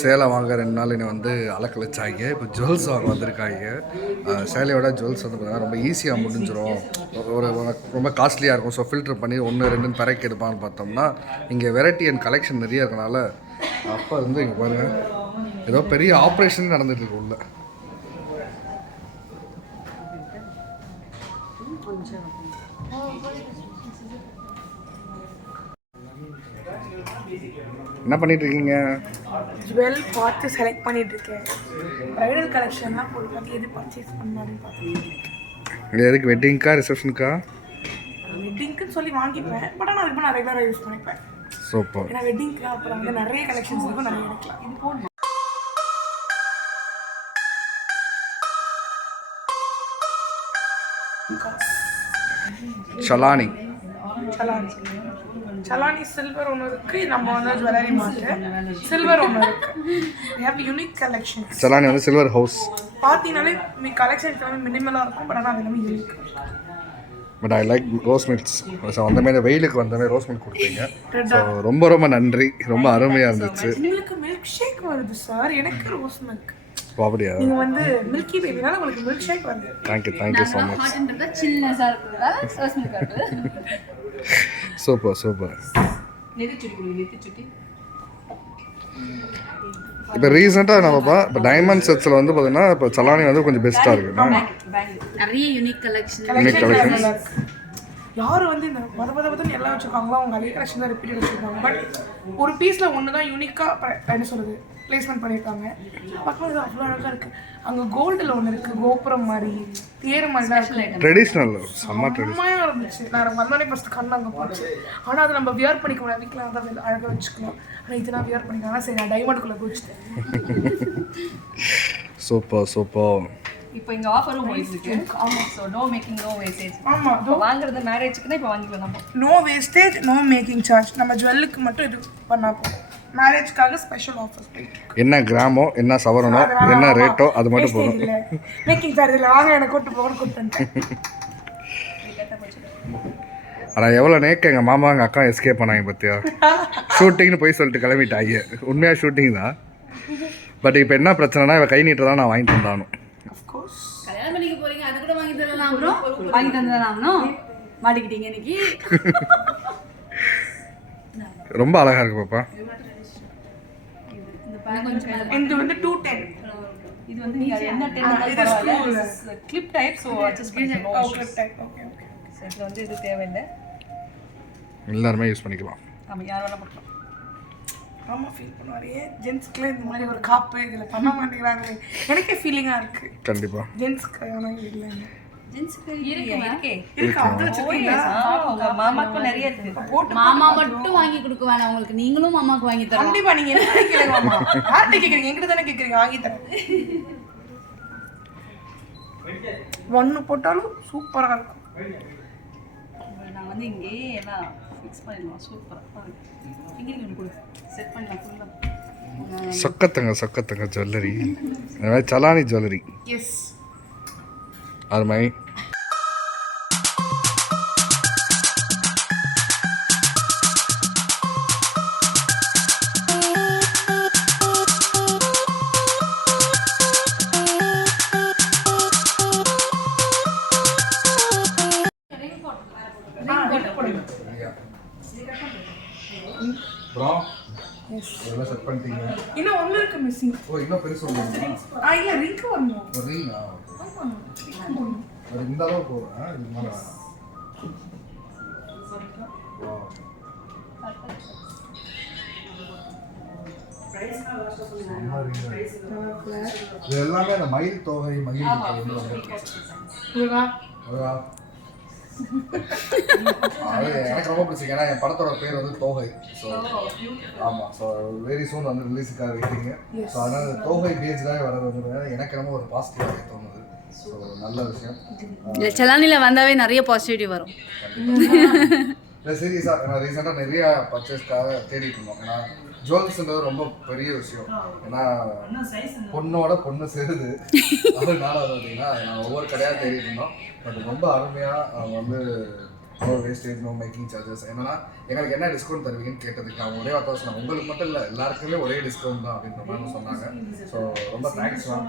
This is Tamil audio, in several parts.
சேலை வாங்க 2 நாள் என்னை வந்து அலக்கழிச்சாங்க. இப்போ ஜுவல்ஸ் வாங்க வந்திருக்காங்க. சேலையோட ஜுவல்ஸ் வந்து பார்த்தீங்கன்னா ரொம்ப ஈஸியாக முடிஞ்சிடும், ஒரு ரொம்ப காஸ்ட்லியாக இருக்கும். ஸோ ஃபில்டர் பண்ணி 1 2 பிறக்கி எடுப்பான்னு பார்த்தோம்னா இங்கே வெரைட்டி அண்ட் கலெக்ஷன் நிறைய இருக்கனால அப்போ வந்து இங்கே பாருங்கள் ஏதோ பெரிய ஆப்ரேஷன் நடந்துட்டு இருக்கு உள்ள. என்ன பண்ணிட்டு இருக்கீங்க? ஜுவல் பார்த்து செலக்ட் பண்ணிட்டு இருக்கேன். பிரைடல் கலெக்ஷன்லாம் போட்டு எது பர்ச்சேஸ் பண்ணலாம்னு பார்த்துட்டு. எதுக்கு வெட்டிங்க்கா ரிசப்ஷனுக்கா? வெட்டிங்க்குன்னு சொல்லி வாங்கிப்பேன், பட் ஆனால் அதுக்கு நான் ரெகுலராக யூஸ் பண்ணிப்பேன். சூப்பர். ஏன்னா வெட்டிங்க்கு அப்புறம் வந்து நிறைய கலெக்ஷன்ஸ் இருக்கும், நிறைய எடுக்கலாம். இது போடணும். சலானி சலானி சில்வர் ஒன்று இருக்கு. நம்ம வந்து ஜுவல்லரி மார்ட் சில்வர் ஒன்று இருக்கு. Unique collection. சலானி வந்து சில்வர் ஹவுஸ் பார்த்தீங்கன்னாலே கலெக்ஷன்ஸ் எல்லாமே மினிமலாக இருக்கும், பட் ஆனால் அது எல்லாமே unique. But I like rose milks. So அந்த மாதிரி வெயிலுக்கு வந்தமே ரோஸ் மில்க் கொடுத்தீங்க. ஸோ ரொம்ப ரொம்ப நன்றி, ரொம்ப அருமையாக இருந்துச்சு. உங்களுக்கு மில்க் ஷேக் வருது சார், எனக்கு ரோஸ் மில்க். அப்படியா? நீங்கள் வந்து மில்கி பேபினால உங்களுக்கு மில்க் ஷேக் வருது. Thank you so much. Super super. இப்போ ரீசெண்டாக நம்ம இப்போ டைமண்ட் செட்ஸில் வந்து பார்த்தீங்கன்னா இப்போ சலானி வந்து கொஞ்சம் பெஸ்ட்டாக இருக்குண்ணா. நிறைய யூனிக் கலெக்ஷன்ஸ். யாரும் வந்து இந்த பதன்னு எல்லாம் வச்சுருக்காங்களோ அவங்க அதே கலெக்ஷன் தான் ரிப்பீட் வச்சுருக்காங்க. பட் ஒரு பீஸில் ஒன்று தான் யூனிக்காக என்ன சொல்கிறது பிளேஸ்மெண்ட் பண்ணியிருக்காங்க. பார்க்கும்போது இது அவ்வளோ அழகாக இருக்குது. அங்கே கோல்டில் ஒன்று இருக்குது, கோபுரம் மாதிரி தேர் மாதிரி தான் இருக்குது. ட்ரெடிஷ்னல் செம்மையாக இருந்துச்சு. நான் வந்தோடனே ஃபஸ்ட்டு கண்ணு அங்கே போச்சு. ஆனால் அதை நம்ம வியர் பண்ணிக்க முடியாது, வீட்டில் தான் அழகாக வச்சுக்கலாம். ஆனால் இது நான் வியர் பண்ணிக்கலாம். சரி, நான் டைமண்டுக்குள்ளே குடிச்சிட்டேன். Super super. இப்போ இங்க ஆஃபரும் போயிருக்கு. ஆமா, so no making no wastage. ஆமா, வாங்குறது மேரேஜ்க்குனா இப்போ வாங்கிக்கலாம் நம்ம. No wastage no making charge. நம்ம ஜுவல்லுக்கு மட்டும் இது பண்ணா போதும். மேரேஜ்க்காக ஸ்பெஷல் ஆஃபர்ஸ் போயிட்டு இருக்கு. என்ன கிராமோ என்ன சவரனோ என்ன ரேட்டோ அது மட்டும் போதும். மேக்கிங் சார்ஜ் இல்லை, வாங்க எனக்கு கூட்டு போகணும் கூப்பிட்டு. ஆனால் எவ்வளோ நேக்கு எங்கள் மாமா எங்கள் அக்கா எஸ்கேப் பண்ணாங்க பார்த்தியா? ஷூட்டிங்னு போய் சொல்லிட்டு கிளம்பிட்டாங்க. உண்மையாக ஷூட்டிங் தான். பட் இப்போ என்ன பிரச்சனைனா இவன் கை நீட்டு தான் நான் வாங்கி தந்தானோ. கல்யாணம் பண்ணிக்க போறீங்க, அது கூட வாங்கி தரலாம். அப்புறம் வாங்கி தந்ததானோ மாட்டிக்கிட்டீங்க இன்னைக்கு. ரொம்ப அழகா இருக்கு பாப்பா. இது வந்து 210. இது வந்து நீங்க என்ன 10 கிளிப் டைப், சோ அட்ஜஸ்ட் பண்ணிக்கலாம். Okay type. Okay okay. இதுல வந்து இது தேவையில்லை, எல்லாரும் யூஸ் பண்ணிக்கலாம். நம்ம யார் வேணா போடலாம். ஆமா, ஃபீல் பண்ணுவாரு. ஜென்ஸ்க்குலாம் இந்த மாதிரி ஒரு காப்பு இதில் பண்ண மாட்டேங்கிறாங்களே, எனக்கே ஃபீலிங்காக இருக்குது. கண்டிப்பாக ஜென்ஸ்க்கு ஆனால் இல்லை. மாமாக்கும் நிறைய இருக்கு. மாமா மட்டும் வாங்கி கொடுக்க வேணாம் உங்களுக்கு, நீங்களும் மாமாக்கு வாங்கி தரணும். கண்டிப்பா. நீங்க என்ன கேக்குறீங்க மாமா? யார்கிட்ட கேக்குறீங்க? என்கிட்ட தானே கேக்குறீங்க, வாங்கி தரேன். ஒன்னு போட்டாலும் சூப்பரா இருக்கும். நான் வந்து இங்கே எல்லாம் ஃபிக்ஸ் பண்ணிடலாம். சூப்பரா இங்க கொடு, செட் பண்ணலாம் ஃபுல்லா. சக்கத்தங்க ஜுவல்லரி, சலானி ஜுவல்லரி. எஸ், அருமை. இதெல்லாம் செட் பண்ணிட்டீங்க. இன்னும் ஒண்ணு இருக்கு மிஸ்ஸிங். ஓ, இன்னும் பெருசு ஒண்ணு. இல்ல, ரிங் வரணும். ஒரு ரிங்கா? ஆமா, அது இந்த அளவு போறா. இது மேல இது எல்லாமே அந்த மயில் தொகை மயில் எனக்கு ரொம்ப பிடிச்சிருக்கு. ஏன்னா என் படத்தோட பேர் வந்து தோகை. ஸோ ஆமாம், ஸோ வெரி சூன் வந்து ரிலீஸுக்காக வெயிட்டிங்க. ஸோ அதனால் தோகை பேஜ்டாக வர்றது வந்து எனக்கு ரொம்ப ஒரு பாசிட்டிவாக தோணுது. ஸோ நல்ல விஷயம். இல்லை, சலானியில் வந்தாவே நிறைய பாசிட்டிவிட்டி வரும். இல்லை சீரியஸாக நான் ரீசெண்டாக நிறையா பர்ச்சேஸ்க்காக தேடிட்டு இருந்தோம். ஏன்னா ஜுவல்ஸ்ன்றது ரொம்ப பெரிய விஷயம். ஏன்னா பொண்ணோட பொண்ணு சேருது. அதனால பார்த்தீங்கன்னா நான் ஒவ்வொரு கடையாக தேடிட்டு இருந்தோம். பட் ரொம்ப அருமையாக அவங்க வந்து no wastage no making charges. என்னன்னா எங்களுக்கு என்ன டிஸ்கவுண்ட் தருவீங்கன்னு கேட்டதுக்கு அவங்க ஒரே வார்த்தை சொன்னாங்க, உங்களுக்கு மட்டும் இல்லை எல்லாருக்குமே ஒரே டிஸ்கவுண்ட் தான் அப்படின்ற மாதிரி சொன்னாங்க. ஸோ ரொம்ப தேங்க்ஸ் மேம்.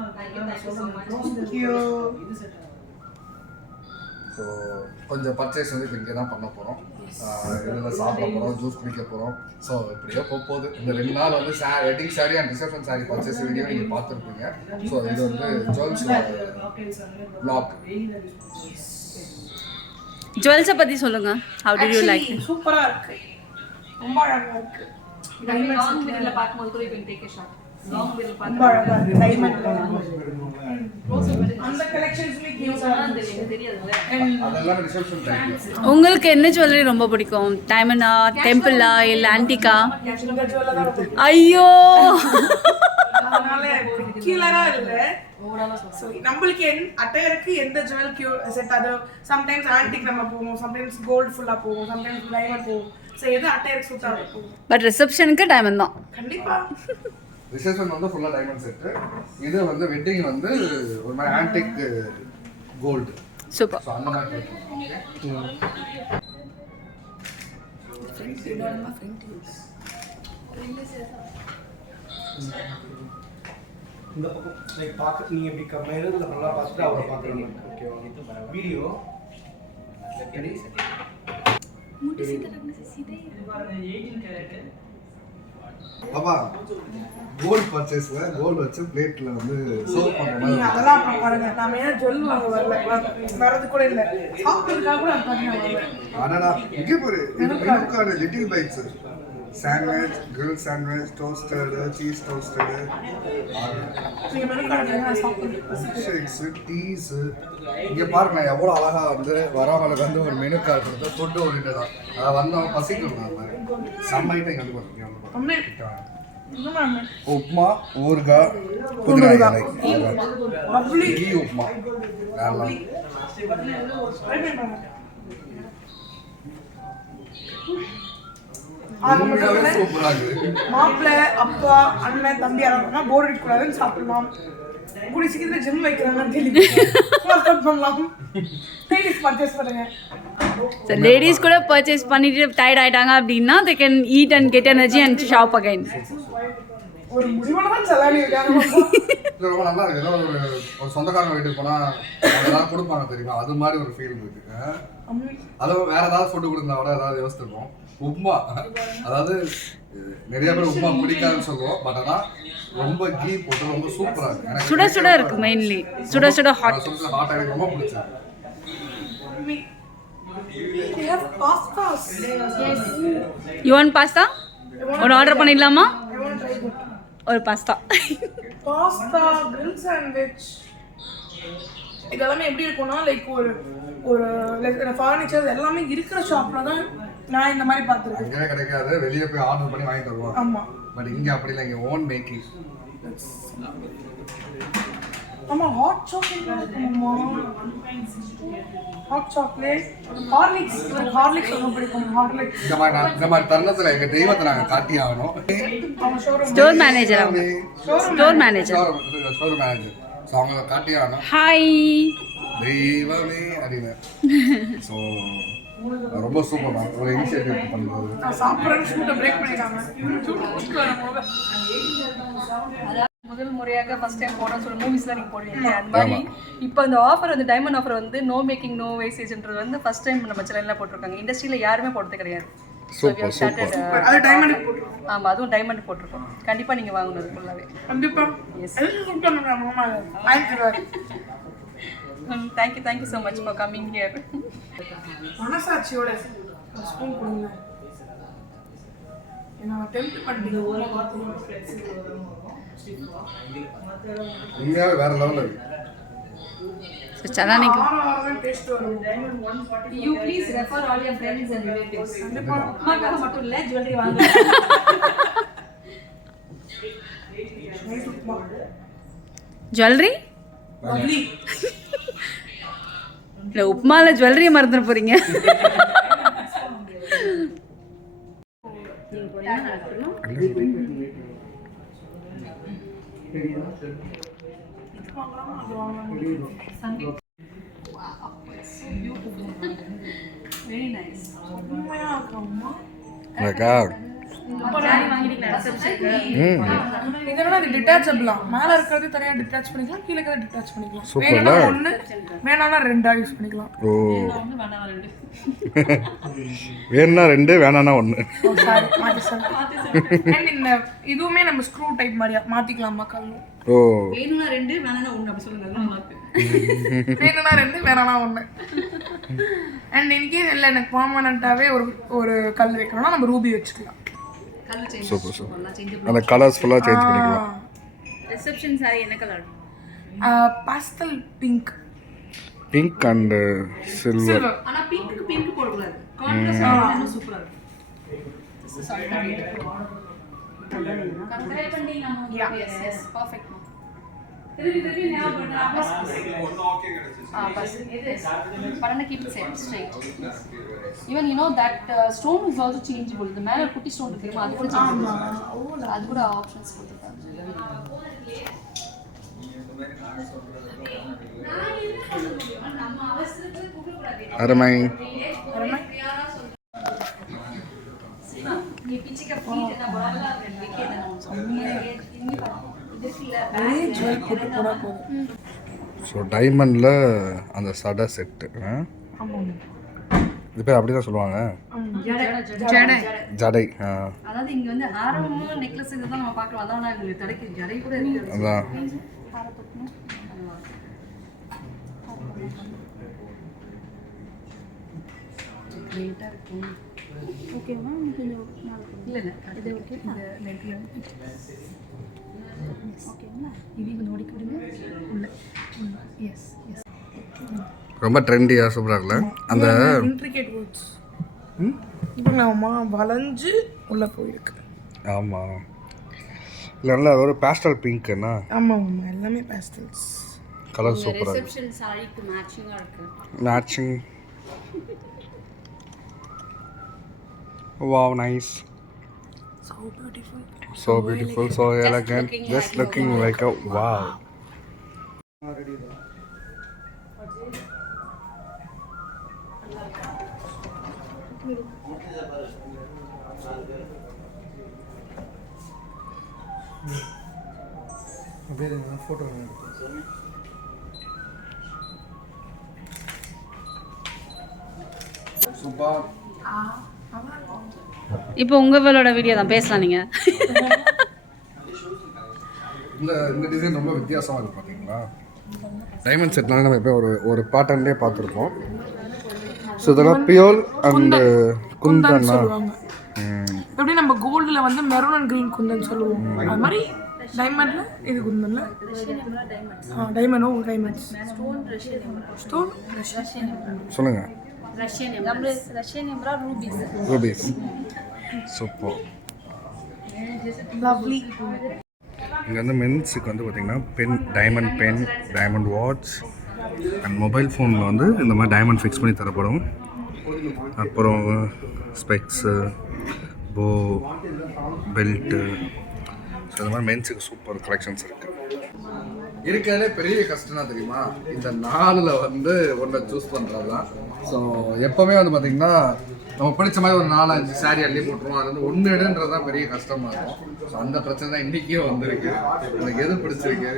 ஸோ கொஞ்சம் பர்ச்சேஸ் வந்து இப்போ இங்கே தான் பண்ண போகிறோம், இதில் சாப்பிட போகிறோம், ஜூஸ் குடிக்க போகிறோம். ஸோ இப்படியே போகுது. இந்த 2 நாள் வந்து wedding sorry and reception sorry purchase video நீங்கள் பார்த்துருப்பீங்க. ஸோ இது வந்து ஜுவல்ஸ் vlog. ஜுவல்ஸை பற்றி சொல்லுங்கள். How did you like? சூப்பராக இருக்கு, ரொம்ப அழகாக இருக்கு. லாங் மிரர்ல பார்க்கும்போது கூட you can take a shot. Long mirror ரொம்ப அழகாக இருக்கு. டைமண்ட் அந்த கலெக்ஷன்ஸ்லேயே எனக்கு தெரியாதுல்ல. அதெல்லாம் ரிசப்ஷன் டைம். உங்களுக்கு என்ன ஜுவல்லரி ரொம்ப பிடிக்கும்? டைமண்டா, டெம்பிளா, இல்லை ஆன்டிக்கா? இந்த ஜுவல்ல தான் இருக்கும். ஐயோ அதனால கீழரா இல்லை. ஸோ நம்மளுக்கு அட்டையருக்கு எந்த ஜுவல் செட் அது சம்டைம்ஸ் ஆன்டிக் நம்ம போவோம், சம்டைம்ஸ் கோல்டு ஃபுல்லாக போவோம், சம்டைம்ஸ் டைமண்ட் போவோம். ஸோ எது அட்டையருக்கு சூட்டாக போகும். பட் ரிசப்ஷனுக்கு டைமண்ட் தான் கண்டிப்பாக. ரிசப்ஷன் வந்து ஃபுல்லாக டைமண்ட் செட்டு. இது வந்து வெட்டிங் வந்து ஒரு மாதிரி ஆன்டிக் கோல்டு. சூப்பர். ஸோ அந்த மாதிரி இந்த பக்கம் லைக் பார்க்க நீங்கள் இப்படி மேலும் நல்லா பார்த்துட்டு அவரை பார்க்குற மாதிரி ஓகேவா? வீடியோ பாப்பா கோல்டு பர்ச்சேஸ்ல கோல்டு வச்சு பிளேட்ல வந்து சர்வ் பண்ற மாதிரி. நீங்க அதெல்லாம் அப்புறம் பாருங்க. நாம ஏன் ஜுவல் வாங்க வரது கூட இல்லை, சாப்பிட்றதுக்காக கூட அது அடடா இங்கே பாரு, இது மெனுக்கான little bites. Sandwich, grill sandwich, toasted, cheese toasted, நீங்கள் மெனு கார்டு சாப்பிட்றது ஷேக்ஸ், டீஸ். இங்கே பாருங்க நான் எவ்வளோ அழகா வந்து வரவங்களுக்கு வந்து ஒரு மெனு கார்டு கொடுத்து ஃபுட்டு ஓடிட்டு தான் அதை வந்தவங்க பசிக்கணும். அந்த மாதிரி செம்ம ஐட்டம் இங்கே வந்து உப்மா, ஊறுகாய், புதினா இலை, கீ உப்மா. உண்மையாவே சூப்பரா இருக்கு. மாப்பிள்ளை, அப்பா, அண்ணன், தம்பி யாராவது போர் அடிக்கக்கூடாதுன்னு சாப்பிடலாம். கூடிய சீக்கிரத்தில் ஜிம் வைக்கிறாங்கன்னு கேள்வி பண்ணலாம். லேடிஸ் பர்ச்சேஸ் பண்ணுங்க. லேடிஸ் கூட பர்ச்சேஸ் பண்ணிட்டு டயர்ட் ஆயிட்டாங்க அப்படின்னா they can eat and get energy and shop again. ஒரு முடிவோட தான் செலானி இருக்காங்க. இது ரொம்ப நல்லா இருக்கு. ஏதோ ஒரு சொந்தக்காரங்க வீட்டுக்கு போனா ஏதாவது கொடுப்பாங்க தெரியுமா, அது மாதிரி ஒரு ஃபீல் இருக்கு. அதுவும் வேற ஏதாவது ஃபுட்டு கொடுத்தா கூட ஏதாவது யோசிச்சிருப்போம். உப்மா, அதாவது நிறைய பேர் உப்மா பிடிக்காதுன்னு சொல்லுவோம், பட் ஆனால் ரொம்ப கீ போட்டு ரொம்ப சூப்பராக இருக்கு. எனக்கு சுட சுட இருக்கு. மெயின்லி சுட சுட ஹாட். ஹாட் எனக்கு ரொம்ப பிடிச்சது. We have pastas. Yes. You want pasta? ஒரு ஆர்டர் பண்ணிடலாமா? I want to try it. ஒரு பாஸ்தா. பாஸ்தா, கிரில் சாண்ட்விச், இதெல்லாமே எப்படி இருக்கும்னா லைக் ஒரு ஒரு ஃபர்னிச்சர் எல்லாமே இருக்கிற ஷாப்ல தான் நான் இந்த மாதிரி பார்த்துருக்கேன். அங்கே கிடைக்காது, வெளியே போய் ஆர்டர் பண்ணி வாங்கிட்டு வருவோம். ஆமாம், பட் இங்கே அப்படி இல்லை, இங்கே ஓன் மேக்கிங். ஆமாம், ஹாட் சாக்லேட் இருக்குமா? Hot chocolate, Horlicks. ஹார்லிக்ஸ் ரொம்ப பிடிக்கும். ஹார்லிக்ஸ் இந்த மாதிரி தருணத்தில் எங்கள் தெய்வத்தை நாங்கள் காட்டி ஆகணும். அவங்க ஷோரூம் ஸ்டோர் மேனேஜர் அவங்க. Store manager. Store manager. So அவங்கள காட்டி ஆகணும். ஹாய் தெய்வமே அப்படின்னு. ஸோ ரொம்ப சூப்பர் மேம், ஒரு இனிஷியேட்டிவ் பண்ணுறது. நான் சாப்பிட்றேன்னு ஷூட்டை பிரேக் பண்ணிட்டாங்க. ஷூட் வரும்போது முதல் முறையாக ஃபர்ஸ்ட் டைம் போட சொல்ல மூவிஸ்லாம் நீங்கள் போடுவீங்க அந்த மாதிரி. இப்போ இந்த ஆஃபர் வந்து டைமண்ட் ஆஃபர் வந்து நோ மேக்கிங் நோ வேஸ்டேஜ்ன்றது வந்து ஃபர்ஸ்ட் டைம் நம்ம சேனலில் போட்டிருக்காங்க. இண்டஸ்ட்ரியில் யாருமே போட்டது கிடையாது. Super super. அது டைமண்ட் போட்டுருக்கோம். ஆமாம், அதுவும் டைமண்ட் போட்டிருக்கோம். கண்டிப்பாக நீங்கள் வாங்கணும் அது ஃபுல்லாகவே. கண்டிப்பாக. எஸ், ஷூட் பண்ணுங்க மாமா. Thank you so much for coming here. மனசாட்சியோட ஒரு ஸ்பூன் கொடுங்க. நான் டெம்ப்ட் பண்ணிட்டீங்க. உண்மையாகவே வேற லெவலில் இருக்கு. சலானிக்கு டேஸ்ட் வரும். You please refer all your friends and relatives. அம்மாக்காக மட்டும் இல்லை, ஜுவல்லரி வாங்க. Jewellery lovely. இல்லை உப்மாவில் ஜுவல்லரியை மறந்துட போகிறீங்க. Sunday. Wow, it's so beautiful. Very nice. இருக்காமா. இருக்கா இதெல்லாம் அது டிட்டாச்சபிளா. மேல இருக்கிறது தனியா டிட்டாச் பண்ணிக்கலாம், கீழே இருக்கிறது டிட்டாச் பண்ணிக்கலாம். சூப்பர்ல. வேணும்னா ஒன்று, வேணாம்னா ரெண்டா யூஸ் பண்ணிக்கலாம். ஓ வேணும்னா 2 வேணாம்னா 1. ஓ சாரி, மாற்றி சொல்லிட்டேன். And இந்த இதுவுமே நம்ம ஸ்க்ரூ டைப் மாதிரியா மாற்றிக்கலாமா கல்லும்? ஓ வேணும்னா 2 வேணாம்னா 1 அப்படி சொல்லுங்க. அது நல்லா இருக்கு. வேணும்னா 2 வேணாம்னா 1. அண்ட் இன்கே இல்லை எனக்கு பர்மனண்ட்டாகவே ஒரு கல் வைக்கணும்னா நம்ம ரூபி வச்சுக்கலாம். Colour change super super. அந்த கலர்ஸ் ஃபுல்லாக சேஞ்ச் பண்ணிக்கலாம். ரிசப்ஷன் சாரி என்ன colour? Pastel pink. Pink and silver. ஆனா பிங்க் போட கூடாது. கான்ட்ராஸ்ட் இன்னும் சூப்பரா இருக்கும். சாரி கம்பேர் பண்ணிடலாம். Yes yes perfect. திருப்பி ஞாபகம் பஸ் keep it straight. Even you know that stone is also changeable. The மேல குட்டி ஸ்டோன் இருக்குமா, அது கூட changeable. அது கூட ஆப்ஷன்ஸ் கொடுத்திருக்காங்க. அருமை. ये पीछे का फीट है ना बड़ा वाला देखिए ना ஒரே ஜுவல் போட்டு போனால் போதும். ஸோ டைமண்டில் அந்த சடை செட்டு. ஆமாம். இது பேர் அப்படி தான் சொல்லுவாங்க, ஜடை. ஜடை. அதாவது இங்க வந்து ஆரமும் நெக்லஸ் இதுதான் நம்ம பார்க்கலாம். அதான் நான் உங்களுக்கு தடைக்கு ஜடை கூட இருக்கு. அதான் கிரேட்டா இருக்கு. ஓகேவா? கொஞ்சம் இல்ல இது ஓகே. இந்த நெட்ல ஓகேங்களா? இது கொஞ்சம் ஓடிக்க விடுங்க உள்ள. Yes yes. ரொம்ப ட்ரெண்டியாக சூப்பராக இருக்குல்ல அந்த இன்ட்ரிகேட் வேர்ட்ஸ். இப்போ வளைஞ்சு உள்ளே போயிருக்கு. ஆமாம். இல்லைல்ல அது ஒரு பேஸ்டல் பிங்க்னா. ஆமாம் ஆமாம், எல்லாமே பேஸ்டல்ஸ். கலர் சூப்பராக இருக்கு. ரிசப்ஷன் சாரிக்கு மேட்சிங்கா இருக்கு. Matching. Wow, nice. So beautiful. So beautiful, so elegant. Just looking like a wow. அப்படியே ஃபோட்டோ எடுத்து சூப்பர். இப்போ உங்களோட வீடியோ தான் பேசலாம் நீங்க. இந்த டிசைன் ரொம்ப வித்தியாசமாக இருக்குது பார்த்தீங்களா. டைமண்ட் செட்னால நம்ம இப்போ ஒரு பேட்டர்ன்லேயே பார்த்துருப்போம். ஸோ இதெல்லாம் பியோர் அண்டு குந்தன் சொல்லுவாங்க. எப்படி நம்ம கோல்டில் வந்து மெரூன் அண்ட் க்ரீன் குந்தன் சொல்லுவோம், அது மாதிரி டைமண்ட்ல இது குந்தன்ல டைமண்டோ டைமண்ட்ஸ் ஸ்டோன் சொல்லுங்க. ரஷ்யன் எம்ப்ரா ரூபீஸ். சூப்பர். லவ்லி. இங்கே வந்து மென்ஸுக்கு வந்து பார்த்திங்கன்னா pen, diamond pen, diamond watch and mobile ஃபோனில் வந்து இந்த மாதிரி டைமண்ட் ஃபிக்ஸ் பண்ணி தரப்படும். அப்புறம் ஸ்பெக்ஸு, போ, பெல்ட்டு. ஸோ இந்த மாதிரி மென்ஸுக்கு சூப்பர் கலெக்ஷன்ஸ் இருக்குது. இருக்கிறதே பெரிய கஷ்டம்னா தெரியுமா, இந்த 4ல் வந்து ஒன்றை சூஸ் பண்ணுறது தான். ஸோ எப்போவுமே வந்து பார்த்திங்கன்னா நம்ம பிடிச்ச மாதிரி ஒரு 4-5 சாரீ அள்ளி போட்டுருவோம். அது வந்து ஒன்று எடுன்றது தான் பெரிய கஷ்டமாக இருக்கும். ஸோ அந்த பிரச்சனை தான் இன்றைக்கே வந்திருக்கு. எனக்கு எது பிடிச்சிருக்கு,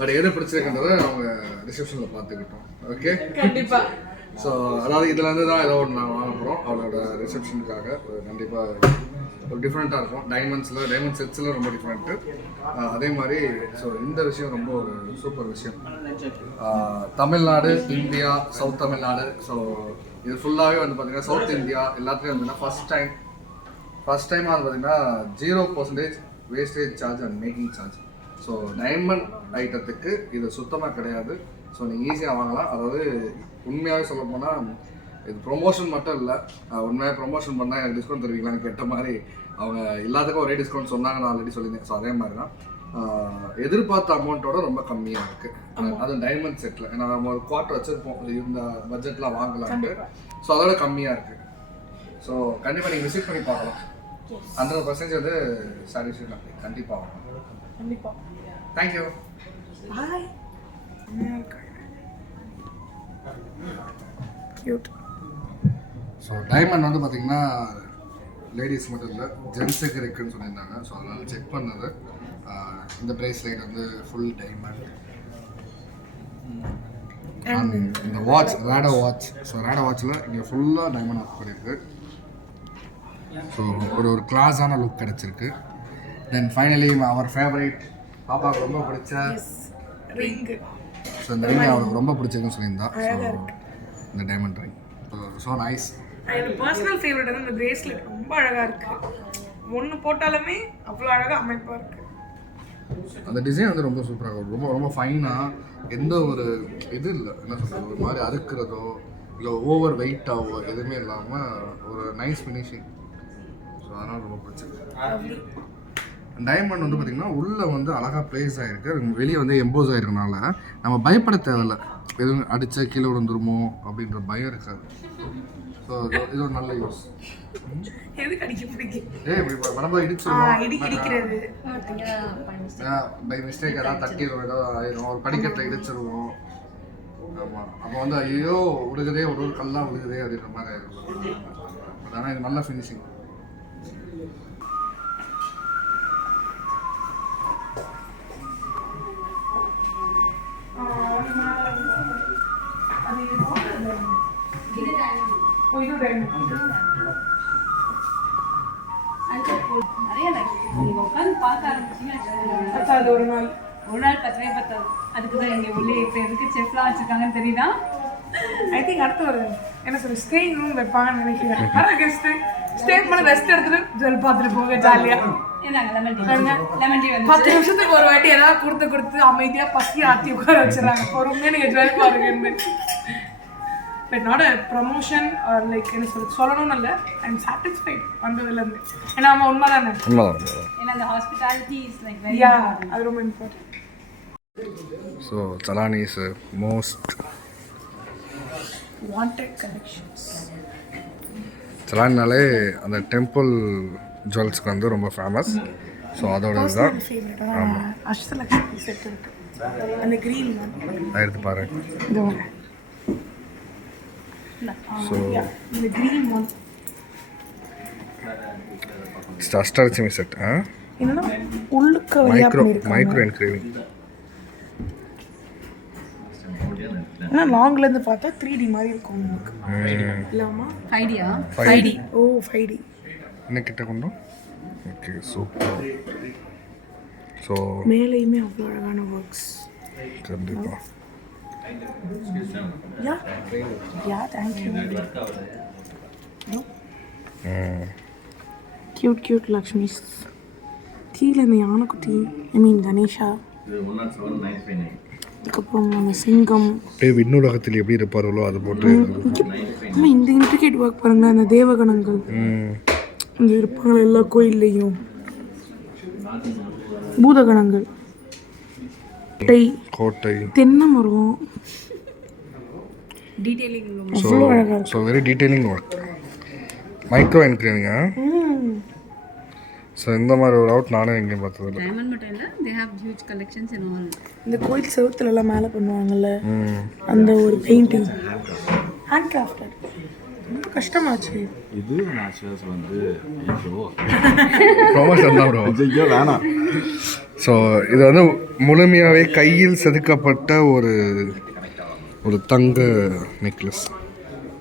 பட் எது பிடிச்சிருக்குன்றதை அவங்க ரிசப்ஷனில் பார்த்துக்கிட்டோம். ஓகே கண்டிப்பாக. ஸோ அதாவது இதுலேருந்து தான் ஏதோ ஒன்று நான் வாங்க போகிறோம் அவளோட ரிசப்ஷனுக்காக. கண்டிப்பாக ஒரு டிஃப்ரெண்ட்டாக இருக்கும். டைமண்ட் செட்ஸில் ரொம்ப டிஃப்ரெண்ட்டு. அதே மாதிரி ஸோ இந்த விஷயம் ரொம்ப ஒரு சூப்பர் விஷயம். Tamil Nadu, India, south Tamil Nadu, so இது ஃபுல்லாகவே வந்து பார்த்திங்கன்னா சவுத் இந்தியா எல்லாத்துலேயும் வந்துன்னா ஃபஸ்ட் டைமாக வந்து பார்த்திங்கன்னா 0% wastage charge and making charge. So diamond ஐட்டத்துக்கு இது சுத்தமாக கிடையாது. ஸோ நீங்கள் ஈஸியாக வாங்கலாம். அதாவது உண்மையாகவே சொல்ல போனால் இது ப்ரொமோஷன் மட்டும் இல்லை, உண்மையாக ப்ரொமோஷன் பண்ணால் எனக்கு டிஸ்கவுண்ட் தருவீங்களான்னு கேட்ட மாதிரி அவங்க எல்லாத்துக்கும் ஒரே டிஸ்கவுண்ட் சொன்னாங்க. நான் ஆல்ரெடி சொல்லியிருந்தேன். ஸோ அதே மாதிரி தான் எதிர்பார்த்த அமௌண்ட்டோட ரொம்ப கம்மியாக இருக்குது. அதுவும் டைமண்ட் செட்டில் ஏன்னா நம்ம ஒரு குவார்ட்டர் வச்சுருப்போம் இந்த பட்ஜெட்லாம் வாங்கலான்ட்டு. ஸோ அதோட கம்மியாக இருக்குது. ஸோ கண்டிப்பாக நீங்கள் விசிட் பண்ணி பார்க்கலாம். 100% வந்து சாட்டிஸ்ஃபேக்ஷன் கண்டிப்பாக வாங்கலாம். கண்டிப்பாக. தேங்க்யூ. பாய். கியூட். ஸோ டைமண்ட் வந்து பார்த்திங்கன்னா லேடிஸ் மட்டும் இல்லை ஜென்ஸுக்கு இருக்குன்னு சொல்லியிருந்தாங்க. ஸோ அதனால் செக் பண்ணது. இந்த ப்ரேஸ்லெட் வந்து ஃபுல் டைமண்ட். இந்த watch Rado watch. So Rado வாட்சில் இங்கே ஃபுல்லாக டைமண்ட் ஒர்க் பண்ணியிருக்கு. ஸோ ஒரு கிளாஸான லுக் கிடச்சிருக்கு. தென் ஃபைனலி அவர் ஃபேவரேட் பாப்பாவுக்கு ரொம்ப பிடிச்ச ரிங்கு. ஸோ இந்த ரிங் அவளுக்கு ரொம்ப பிடிச்சிருக்குன்னு சொல்லியிருந்தா. ஸோ இந்த டைமண்ட் ரிங் ஸோ நைஸ். எனக்கு பர்சனல் ஃபேவரட் வந்து இந்த பிரேஸ்லெட் ரொம்ப அழகாக இருக்குது. ஒன்று போட்டாலுமே அவ்வளோ அழகாக அமைப்பாக இருக்குது. அந்த டிசைன் வந்து ரொம்ப சூப்பராக இருக்கும். ரொம்ப ரொம்ப ஃபைனாக எந்த ஒரு இது இல்லை, என்ன சொல்கிறது, ஒரு மாதிரி அறுக்கிறதோ இல்லை ஓவர் வெயிட்டாவோ எதுவுமே இல்லாமல் ஒரு நைஸ் ஃபினிஷிங். ஸோ அதனால் ரொம்ப பிடிச்சிருக்கு. டைமண்ட் வந்து பார்த்திங்கன்னா உள்ளே வந்து அழகாக ப்ளேஸ் ஆகிருக்கு. வெளியே வந்து எம்போஸ் ஆகிருக்கனால நம்ம பயப்பட தேவையில்லை, எதுவும் அடித்தா கீழே விழுந்துருமோ அப்படின்ற பயம் இருக்காது. ஸோ இது ஒரு நல்ல யூஸ். எதுக்கு அடிக்க பிடிக்கும்? படமாக இடிச்சிருவோம், இடிக்கிறது பை மிஸ்டேக் ஏதாவது தட்டிடுவோம், ஏதாவது ஆயிடும், ஒரு படிக்கட்டை இடிச்சிருவோம். ஆமாம், அப்போ வந்து ஐயோ விழுகுதே, ஒரு கல்லாக விழுகுதே அப்படின்ற மாதிரி ஆகிடும். ஆனால் இது நல்ல ஃபினிஷிங். அது ஒரு நாள் பத்தவே பத்தாது. அதுக்கு தான் இங்கே உள்ளே இப்போ எதுக்கு செஃப்லாம் வச்சுருக்காங்கன்னு தெரியுதா? ஐ திங்க் அடுத்து ஒரு என்ன சொல்ற ஸ்டேயிங் ரூம் வைப்பாங்கன்னு நினைக்கிறேன். வர கெஸ்ட்டு ஸ்டே பண்ண ரெஸ்ட் எடுத்துட்டு ஜுவல் பார்த்துட்டு போங்க ஜாலியாக. ஏன்னாங்க லெமன் டீ வந்து 10 நிமிஷத்துக்கு ஒரு வாட்டி ஏதாவது கொடுத்து அமைதியாக பசி ஆற்றி உட்கார வச்சுறாங்க. பொறுமையாக நீங்கள் ஜுவல் பாருங்கன்னு. But not a promotion or like என்ன சொல்லணும்னு இல்லை. ஐ எம் சாட்டிஸ்ஃபைட் வந்ததுலேருந்து. ஏன்னா நம்ம உண்மை தானே. ஏன்னா அந்த ஹாஸ்பிட்டாலிட்டி இஸ் லைக் வெரி அது ரொம்ப important. So Salani is most wanted collections. சலானினாலே அந்த டெம்பிள் ஜுவல்ஸ்க்கு வந்து ரொம்ப ஃபேமஸ். ஸோ அதோட இதுதான் அஷ்டலக்ஷ்மி செட் இருக்கு. அந்த க்ரீன் எடுத்து பாரு. ஸோ இந்த க்ரீன் ஒன் அஷ்டலட்சுமி செட். என்னன்னா உள்ளுக்க மைக்ரோ என்கிரேவிங். ஏன்னா லாங்லேருந்து பார்த்தா 3D மாதிரி இருக்கும் நமக்கு. இல்லாமா ஐடியா 5D. ஓ 5D. என்ன கிட்ட கொண்டோம். Okay super. ஸோ மேலேயுமே அவ்வளோ அழகான ஒர்க்ஸ். கண்டிப்பாக. Yeah thank you. கியூட் லக்ஷ்மிஸ். கீழே இந்த யானைக்குட்டி, ஐ மீன் கணேஷா, அதுக்கப்புறம் அந்த சிங்கம். அப்படியே விண்ணுலகத்தில் எப்படி இருப்பார்களோ அது போட்டு. ஆமாம், இந்த இன்ட்ரிகேட் ஒர்க் பாருங்க. அந்த தேவகணங்கள் இங்கே இருப்பாங்க எல்லா கோயில்லையும். பூதகணங்கள், கோட்டை, தென்னை மரம். டீடைலிங் அவ்வளோ அழகாக இருக்கும். So very detailing work. Micro engravings. So இந்த மாதிரி ஒரு அவுட் நானும் எங்கேயும் பார்த்ததில்ல. டைமண்ட் மட்டும் இல்லை, they have huge collections in all. இந்த கோயில் செவுத்துலலாம் மேலே பண்ணுவாங்கல்ல அந்த ஒரு பெயிண்டிங், ஹேண்ட் கிராஃப்டட். ரொம்ப கஷ்டமாச்சு இது. நேச்சுரல்ஸ் வந்து ப்ரொமோஷன் தான் ப்ரோ. ஐயோ வேணாம். ஸோ இது வந்து முழுமையாகவே கையில் செதுக்கப்பட்ட ஒரு தங்க நெக்லஸ்.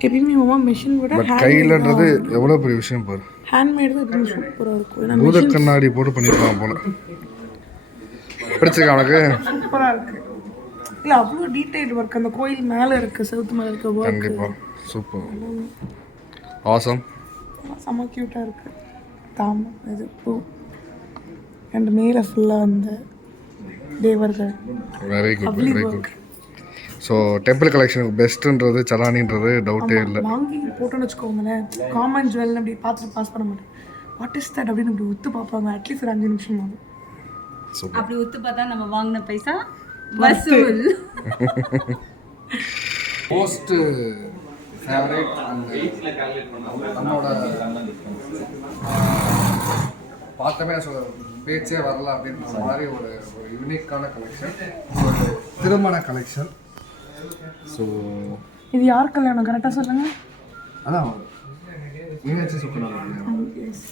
எப்பயுமே மாமா மெஷின் விட பட் கையிலன்றது எவ்வளோ பெரிய விஷயம் பாரு. ஹேண்ட்மேடு தான் எப்பவுமே சூப்பராக இருக்கும். ஏன்னா பூத கண்ணாடி போட்டு பண்ணியிருக்காங்க போல. பிடிச்சிருக்கா உனக்கு? சூப்பராக இருக்குது. இல்லை அவ்வளோ டீட்டெயில் ஒர்க் அந்த கோயில் மேலே இருக்குது, செவுத்து மேலே இருக்க ஒர்க். கண்டிப்பாக சூப்பர், ஆசம், செம்ம க்யூட்டாக இருக்குது. இது பூ அண்ட் மேலே ஃபுல்லாக அந்த தேவர்கள். Very good very good. So temple கலெக்ஷனுக்கு பெஸ்ட்டுன்றது சலானின்றது டவுட்டே இல்லை. வாங்கி போட்டோன்னு வச்சுக்கோங்களேன், காமன் ஜுவல் அப்படி பார்த்துட்டு பாஸ் பண்ண மாட்டேன். வாட் இஸ் தட் அப்படின்னு அப்படி ஒத்து பார்ப்பாங்க. அட்லீஸ்ட் ஒரு 5 நிமிஷம் ஆகும். அப்படி ஒத்து பார்த்தா நம்ம வாங்கின பைசா வசூல். மோஸ்ட் ஃபேவரேட் நம்மளோட பார்த்தமே சொல்ல பேச்சே வரல அப்படின்ற மாதிரி ஒரு யூனிக்கான கலெக்ஷன், ஒரு திருமண கலெக்ஷன். ஸோ இது யார் கல்யாணம் கரெக்டாக சொல்லுங்கள். அதான் மீனாட்சி சொக்கநாதர். எஸ்,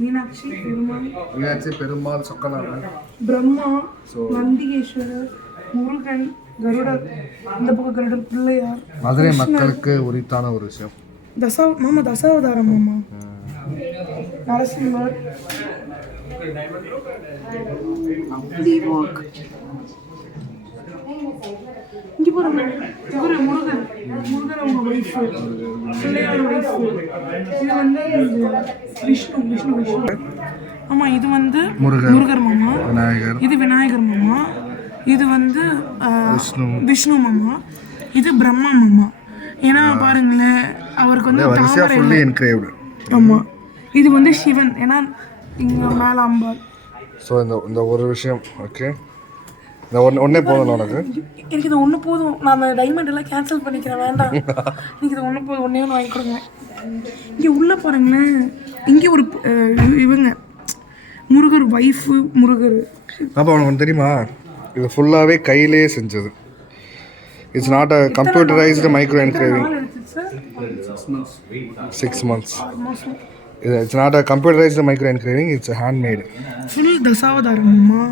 மீனாட்சி பெருமாள், மீனாட்சி பெருமாள் சொக்கநாதர், பிரம்மா, நந்திகேஸ்வரர், முருகன், கருடர், இந்த பக்கம் கருடர், பிள்ளையார், மதுரை மக்களுக்கு உரித்தான ஒரு விஷயம். தசாவதாரம் மாமா, நரசிம்மர், தீபக், இங்க பாருங்க இவரு முருகன், அவங்க ஒய்ஃபு, பிள்ளையார் ஒய்ஃபு. இது வந்து விஷ்ணு. ஆமா, இது வந்து முருகர் மாமா, விநாயகர், இது விநாயகர் மாமா, இது வந்து விஷ்ணு மாமா, இது பிரம்மா மாமா. ஏன்னா பாருங்களேன், அவருக்கு வந்து வரிசையா ஃபுல்லி என்கிரேவ்டு. ஆமா, இது வந்து சிவன், ஏன்னா இங்க மேல அம்பாள். ஸோ இந்த ஒரு விஷயம் ஓகே, இந்த ஒன்றே போதும் உனக்கு. எனக்கு இது ஒன்று போதும், நான் அந்த டைமண்ட் எல்லாம் கேன்சல் பண்ணிக்கிறேன், வேண்டாம். எனக்கு இது ஒன்று போதும், ஒன்றே ஒன்று வாங்கி கொடுங்க. இங்கே உள்ளே பாருங்களேன், இங்கே ஒரு இவங்க முருகர் ஒய்ஃபு, முருகர். அப்போ உனக்கு ஒன்று தெரியுமா, இது ஃபுல்லாகவே கையிலே செஞ்சது. It's not a computerised micro engraving. 6 months. It's not a computerized micro engraving, it's a handmade. Full தசாவதாரம் அம்மா.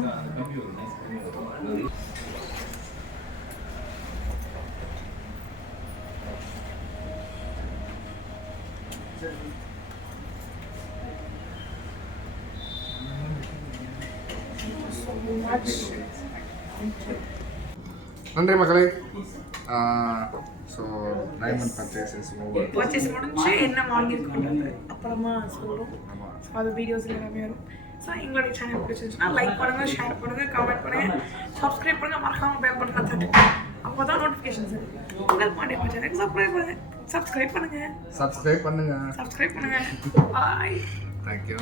நன்றி மக்களே. So diamond purchases over. Purchase முடிஞ்சு என்ன வாங்கியிருக்கோன்றது அப்புறமா சொல்கிறோம். அது வீடியோஸில் எல்லாமே வரும். ஸோ எங்களுடைய சேனல் பிடிச்சிருந்துச்சுன்னா லைக் பண்ணுங்கள், ஷேர் பண்ணுங்கள், கமெண்ட் பண்ணுங்கள், சப்ஸ்கிரைப் பண்ணுங்கள், மறக்காமல் பெல் பட்டனை தட்டுங்க. அப்போ தான் நோட்டிஃபிகேஷன்ஸ் வரும். உங்கள் பாண்டியப்பா சேனலுக்கு சப்ஸ்கிரைப் பண்ணுங்கள். சப்ஸ்கிரைப் பண்ணுங்க. பாய். தேங்க்யூ.